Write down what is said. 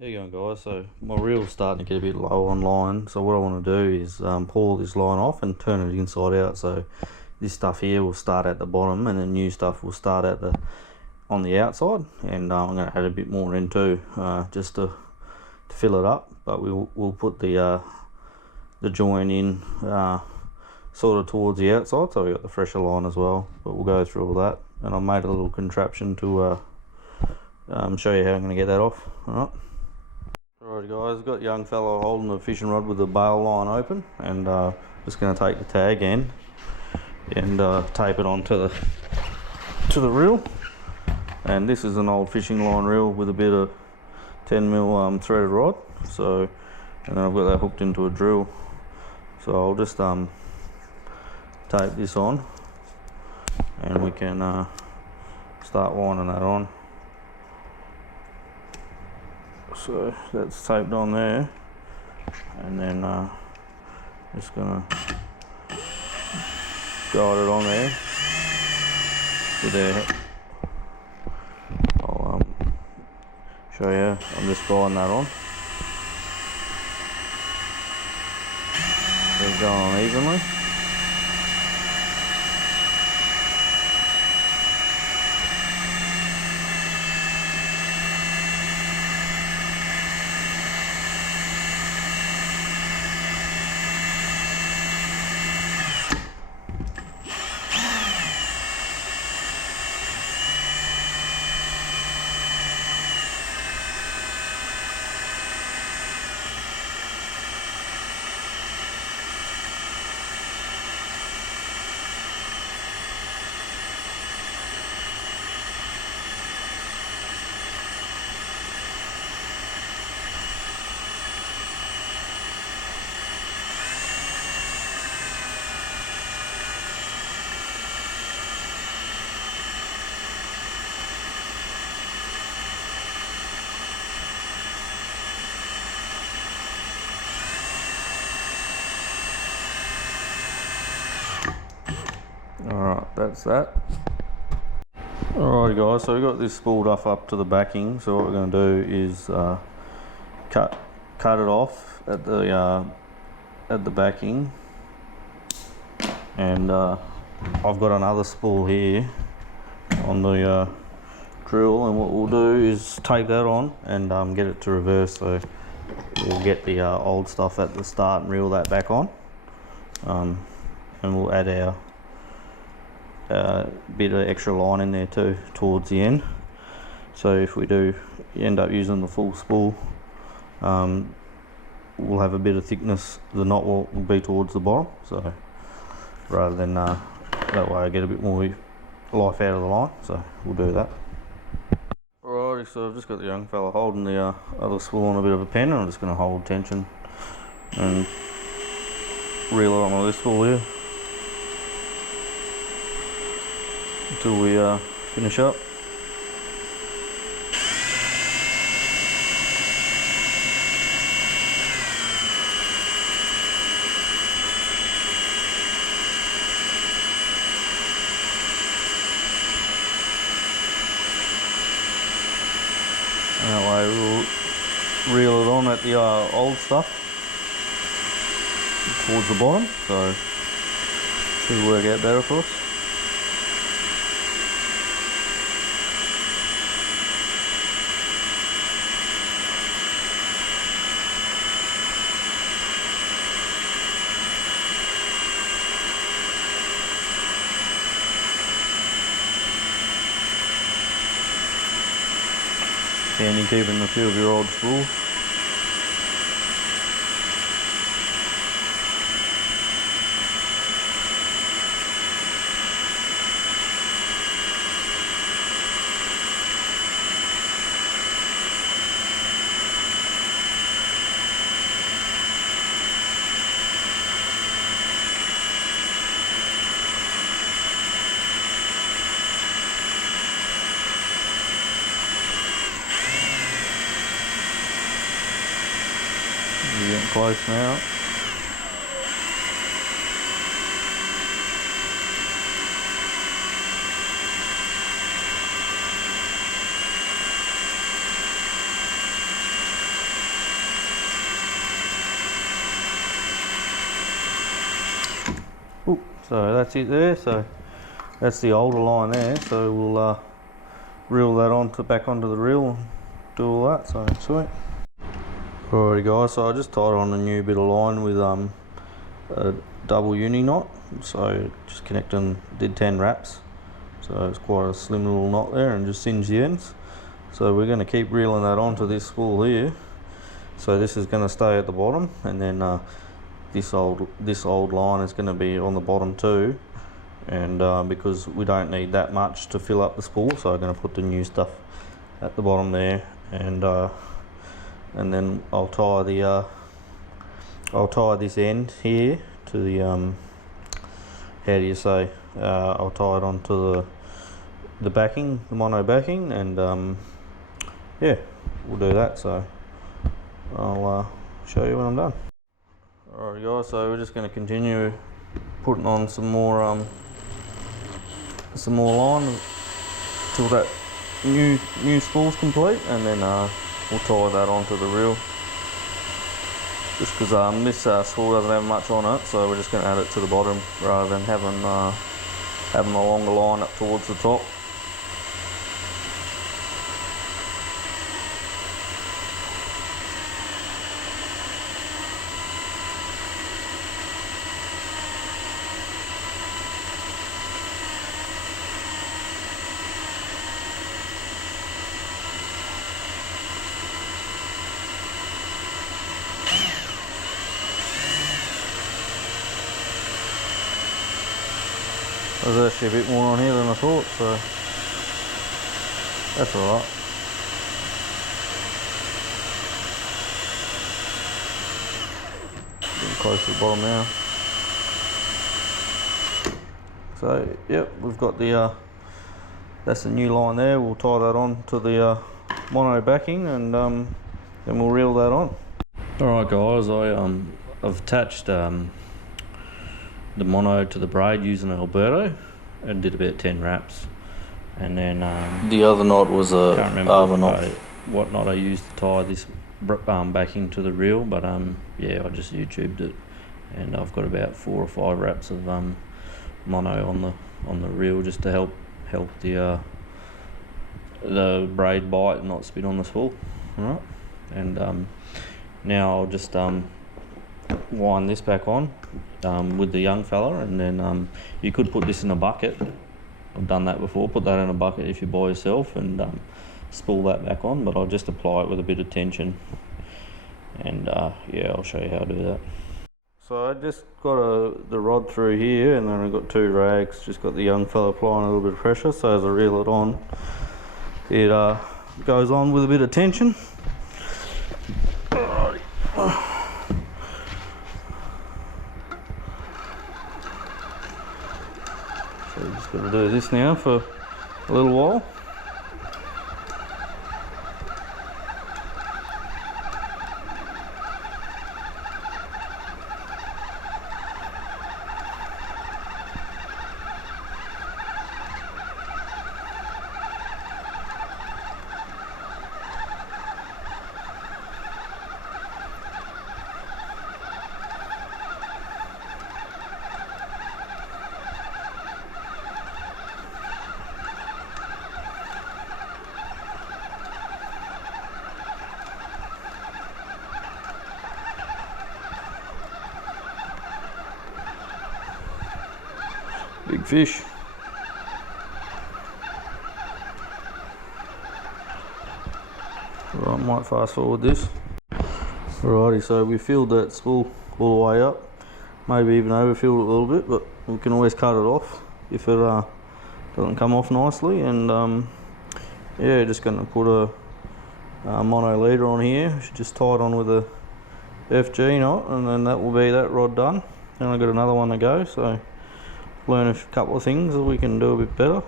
How you going, guys? So my reel's starting to get a bit low on line, so what I want to do is pull this line off and turn it inside out, so this stuff here will start at the bottom and the new stuff will start at on the outside, and I'm going to add a bit more in too, just to fill it up, but we'll put the join in sort of towards the outside, so we got the fresher line as well, but we'll go through all that. And I made a little contraption to show you how I'm going to get that off. Alright. Alright guys, got the young fellow holding the fishing rod with the bail line open, and just going to take the tag in and tape it onto the reel. And this is an old fishing line reel with a bit of 10mm threaded rod. So, and then I've got that hooked into a drill. So I'll just tape this on, and we can start winding that on. So that's taped on there, and then just gonna guide it on there with there. I'll show you. I'm just guiding that on. It's going on evenly. Alright, that's that. Alright guys, so we've got this spooled off up to the backing, so what we're going to do is cut it off at the backing, and I've got another spool here on the drill, and what we'll do is tape that on and get it to reverse, so we'll get the old stuff at the start and reel that back on, and we'll add our bit of extra line in there too towards the end. So if we do end up using the full spool, we'll have a bit of thickness. The knot will be towards the bottom, so rather than that way I get a bit more life out of the line, so we'll do that. Alrighty, so I've just got the young fella holding the other spool on a bit of a pen, and I'm just going to hold tension and reel it on this spool here until we finish up. And that way we'll reel it on at the old stuff towards the bottom, so should work out better for us. And you're keeping a few of your old spools. We're getting close now. So that's it there. So that's the older line there. So we'll reel that back onto the reel and do all that. So sweet. Alrighty guys, so I just tied on a new bit of line with a double uni knot. So just connecting, did 10 wraps. So it's quite a slim little knot there, and just singe the ends. So we're going to keep reeling that onto this spool here. So this is going to stay at the bottom, and then this old line is going to be on the bottom too. And because we don't need that much to fill up the spool, so I'm going to put the new stuff at the bottom there, and then I'll tie this end here to the how do you say? I'll tie it onto the backing, the mono backing, and yeah, we'll do that. So I'll show you when I'm done. Alright guys, so we're just going to continue putting on some more line till that new spool's complete, and then we'll tie that onto the reel. Just because this spool doesn't have much on it, so we're just going to add it to the bottom rather than having a longer line up towards the top. There's actually a bit more on here than I thought, so that's alright. Getting close to the bottom now. So yep, we've got the that's the new line there. We'll tie that on to the mono backing, and then we'll reel that on. Alright guys, I've attached the mono to the braid using an Alberto, and did about 10 wraps, and then the other knot was a can't remember what knot I used to tie this backing to the reel, but yeah, I just YouTubed it, and I've got about 4 or 5 wraps of mono on the reel, just to help the braid bite and not spin on the spool. Alright, and now I'll just wind this back on with the young fella, and then you could put this in a bucket. I've done that before, put that in a bucket if you're by yourself, and spool that back on, but I'll just apply it with a bit of tension, and yeah, I'll show you how to do that. So I just got the rod through here, and then I've got 2 rags, just got the young fella applying a little bit of pressure, so as I reel it on, it goes on with a bit of tension. Alrighty. So we're just going to do this now for a little while. Big fish. Right, might fast forward this. Alrighty, so we filled that spool all the way up. Maybe even overfilled it a little bit, but we can always cut it off if it doesn't come off nicely. And yeah, just going to put a mono leader on here. Just tie it on with a FG knot, and then that will be that rod done. Then I've got another one to go, so learn a couple of things that we can do a bit better.